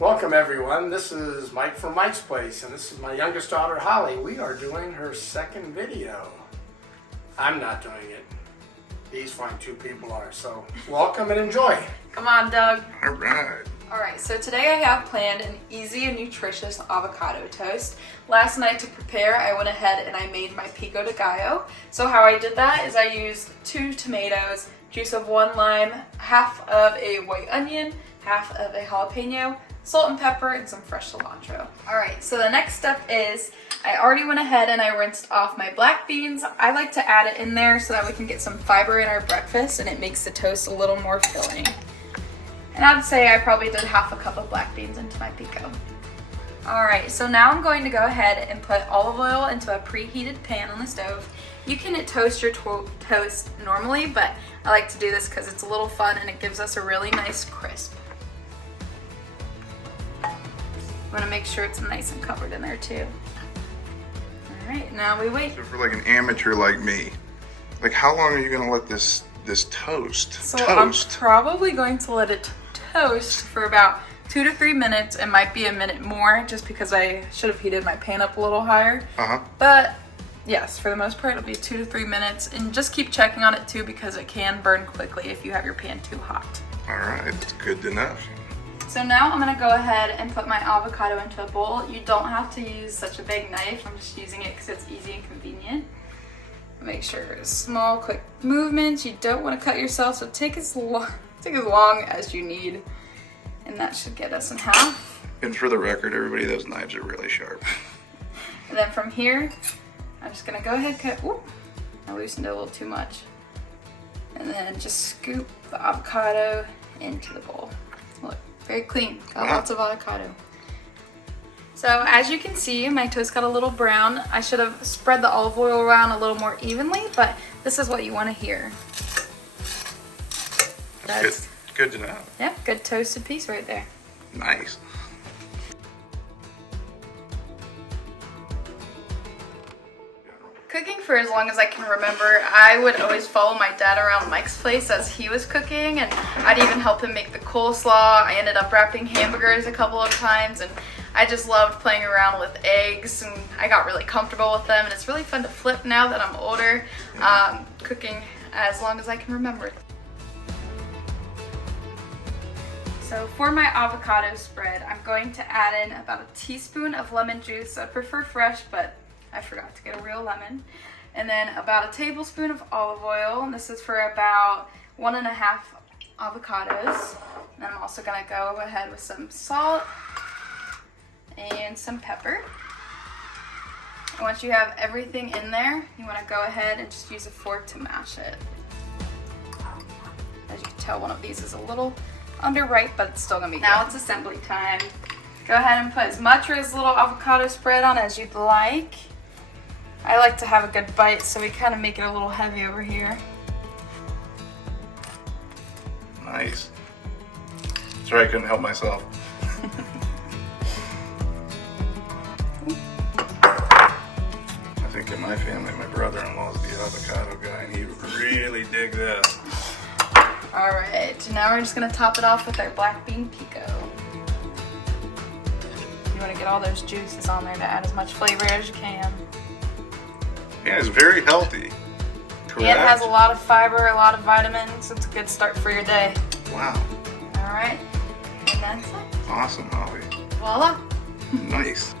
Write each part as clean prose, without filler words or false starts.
Welcome everyone, this is Mike from Mike's Place, and this is my youngest daughter Holly. We are doing her second video. I'm not doing it. These fine two people are, so welcome and enjoy. Come on, Doug. All right. Alright, so today I have planned an easy and nutritious avocado toast. Last night to prepare, I went ahead and I made my pico de gallo. So how I did that is I used 2 tomatoes, juice of 1 lime, half of a white onion, half of a jalapeno, salt and pepper, and some fresh cilantro. Alright, so the next step is I already went ahead and I rinsed off my black beans. I like to add it in there so that we can get some fiber in our breakfast and it makes the toast a little more filling. And I'd say I probably did half a cup of black beans into my pico. Alright, so now I'm going to go ahead and put olive oil into a preheated pan on the stove. You can toast your toast normally, but I like to do this because it's a little fun and it gives us a really nice crisp. I'm going to make sure it's nice and covered in there too. Alright, now we wait. So for like an amateur like me, like how long are you going to let this toast? So I'm probably going to let it toast for about 2 to 3 minutes. It might be a minute more just because I should have heated my pan up a little higher. But yes, for the most part it'll be 2 to 3 minutes, and just keep checking on it too because it can burn quickly if you have your pan too hot. Alright, that's good to know. So now I'm going to go ahead and put my avocado into a bowl. You don't have to use such a big knife. I'm just using it because it's easy and convenient. Make sure it's small, quick movements. You don't want to cut yourself, so take as long as you need. And that should get us in half. And for the record, everybody, those knives are really sharp. And then from here, I'm just going to go ahead and cut. Whoop, I loosened it a little too much. And then just scoop the avocado into the bowl. Look. Very clean, got lots of avocado. So as you can see, my toast got a little brown. I should have spread the olive oil around a little more evenly, but this is what you want to hear. That's good to know. Yep, good toasted piece right there. Nice. Cooking for as long as I can remember, I would always follow my dad around Mike's Place as he was cooking, and I'd even help him make the coleslaw. I ended up wrapping hamburgers a couple of times, and I just loved playing around with eggs, and I got really comfortable with them, and it's really fun to flip now that I'm older, cooking as long as I can remember. So for my avocado spread, I'm going to add in about a teaspoon of lemon juice. I prefer fresh, but I forgot to get a real lemon. And then about a tablespoon of olive oil. And this is for about 1.5 avocados. And I'm also gonna go ahead with some salt and some pepper. And once you have everything in there, you wanna go ahead and just use a fork to mash it. As you can tell, one of these is a little underripe, but it's still gonna be good. Now it's assembly time. Go ahead and put as much or as little avocado spread on as you'd like. I like to have a good bite, so we kind of make it a little heavy over here. Nice. Sorry, I couldn't help myself. I think in my family, my brother-in-law is the avocado guy, and he really dig this. All right, now we're just gonna top it off with our black bean pico. You wanna get all those juices on there to add as much flavor as you can. Yeah, it's very healthy. Correct. And it has a lot of fiber, a lot of vitamins. It's a good start for your day. Wow. All right, and that's it. Awesome, Holly. Voila. Nice.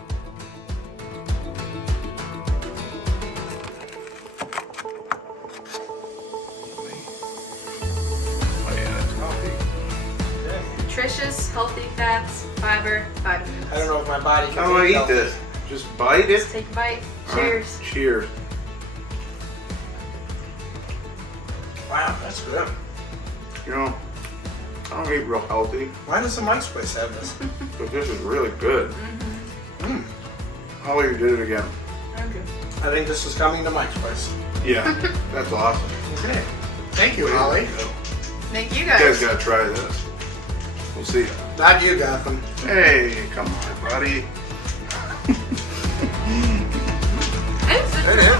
Oh yeah, that's healthy. Nutritious, healthy fats, fiber, vitamins. I don't know if my body can How do I eat healthy. this? Just bite it? Just take a bite. All right, Cheers. Cheers. Wow, that's good. You know, I don't eat real healthy, Why does the Mike's Place have this? but this is really good. Holly, you did it again. Okay. I think this is coming to Mike's Place. Yeah, that's awesome. Okay. Thank you, Way to Holly. go. Thank you You guys guys. gotta try this. We'll see ya. Not you, Gotham. Hey, come on, buddy. It's It is.